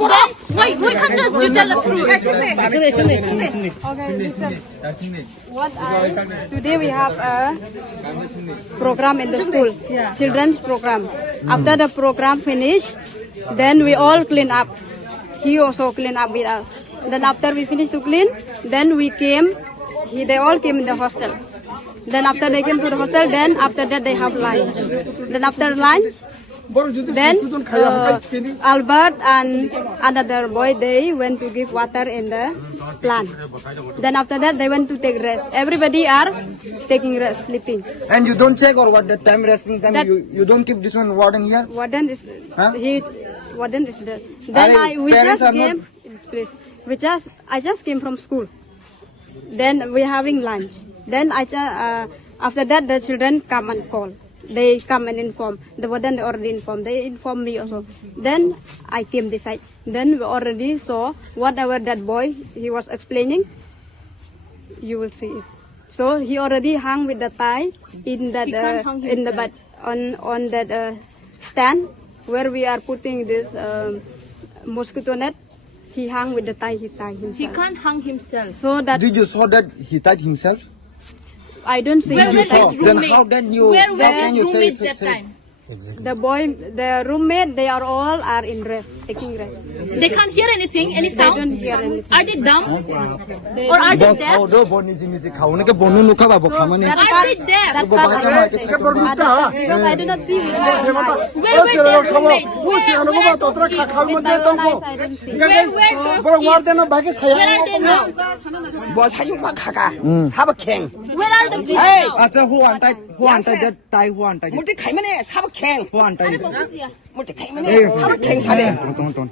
Wait, we can't just you tell the truth. Okay, listen. Today we have a program in the school, children's program. After the program finished, then we all clean up. He also clean up with us. Then after we finished to clean, then we came. They all came in the hostel. Then after they came to the hostel, then after that they have lunch. Then after lunch, then Albert and another boy, they went to give water in the plant. Then after that they went to take rest. Everybody are taking rest, sleeping. And you don't check or what the time resting time? You don't keep this one warden here? Warden is warden is there. Are Then we parents just are came. Please, I just came from school. Then we having lunch. Then after that the children come and call. They come and inform. The warden already informed. They informed me also. Then I came this side. Then we already saw whatever that boy he was explaining. You will see it. So he already hung with the tie in that in the bed on that stand where we are putting this mosquito net. He hung with the tie. He tied himself. He can't hang himself. So that Did you saw that he tied himself? I don't see. Where were his Then roommates? how then you? Where how were can his you say roommates it- that say- time? The roommate, they are all in rest, taking rest. They can't hear anything, any They sound. don't hear anything. Are they dumb? Or are they Boss, deaf? how do bonus in this? How nake bonu nuka ba bo khamani? That Are part, they deaf? that part I don't say. Because I do not see with my eyes. Where were their roommates? Where are those kids? With my own eyes, I don't see. Where were those kids? Where are they now? 뭐 사육만 가가 사박행 Where are the kids now? Acha who untied that tie? Who untied it? 물때 가면에 사박행 Who untied it? 물때 가면에 사박행 사대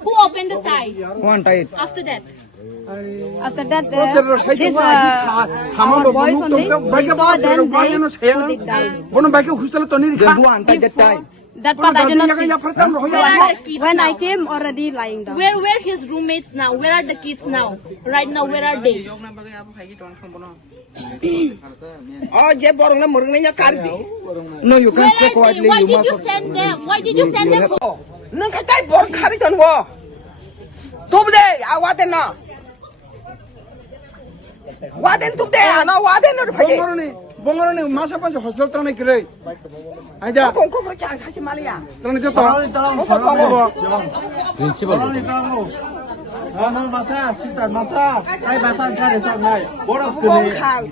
Who opened the tie Who untied it? after that? After that, this our boys only, we saw then they put it down. Then who untied that tie? That part I do not see. Where are the kids When now? I came, already lying down. Where were his roommates now? Where are the kids now? Right now, where are they? 어제 버럭나 모르겠냐 까르디 No, you can Where stay are they? quietly. Why You did must. you send them? Why did you send them home? 넌 그때 버럭 카리던 거 도부대 아 와덴 너 와덴 도부대 아나 와덴으로 파지 봉어로니 마사반스 호스텔 떠나 그래. 아니다. 공고 그렇게 안 사지 말이야 떠나 줬다. 공항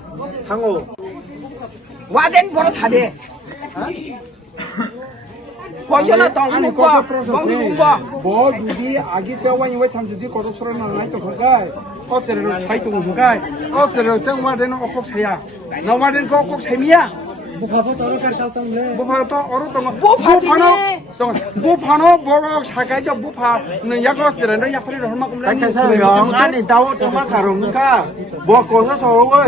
와덴 버럭 사대 거셔나 덩 공고 덩이 공고 뭐 유디 아기 세와 이외 참 유디 거도 소리 나나이 또 그가 어세를 차이 또 그가 어세를 정말에는 어꼭 세야. 너와는 꼭 세미야. 무파도 어르던 무파노 버럭 사가죠 무파 는 약어스는 약거리를 얼마큼 형 안에 다워 또마 가롱가 뭐 거서 서워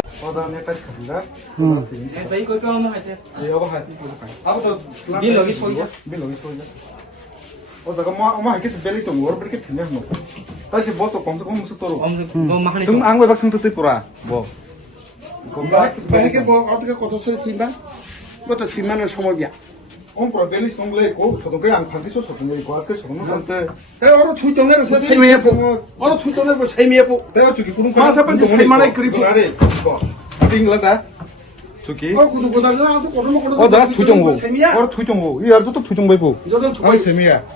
이게 뭐 어떻게 거도 소리 팀바? 뭐또 팀만을 소목이야. 어로 투정내서 세미해 보. 어로 투정내서 세미해 보. 마사반스 세만의 그리프. 구두고다가 아주 고르면 세미야.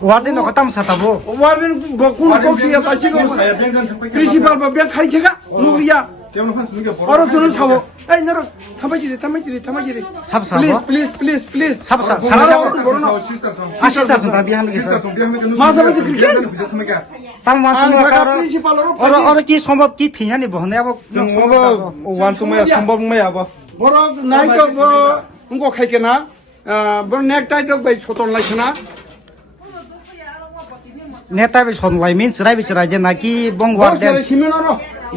와데 너 갔다 사다보 와는 뭐 군kok시야 다시고. 프린시팔 뭐 카이케가 누구야? 어로서는 사고. 에이 너로 타마지리. 삽사보 Please. 삽사 아시스타 좀 라비 하는 게 있어 마사반스 그렇게. 땀 맞추는 거 까로 프린시팔로 어러 기 সম্ভব কি থিয়ানি বহনে আবো বড় নাইটো 뭐 খাইকে나 뭐 넥타이도 배 초돈 라이스나 নেতা বি সনলাই মিন চিরাই বিচিরাই যে নাকি বং বসে ওয়ারডেন হিমেনর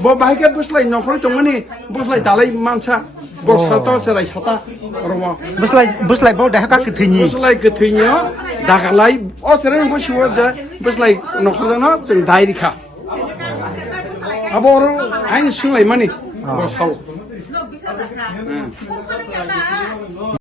bo bahike buslai nokore tongmani buslai dalai mansa bosato serai sata ormo বুসলাই বউ দেখা কা কিথিনি buslai getheinyo dagalai o serai ko shiwa ja buslai nokorjana jeng dairikha abo or ain singlai mani bosau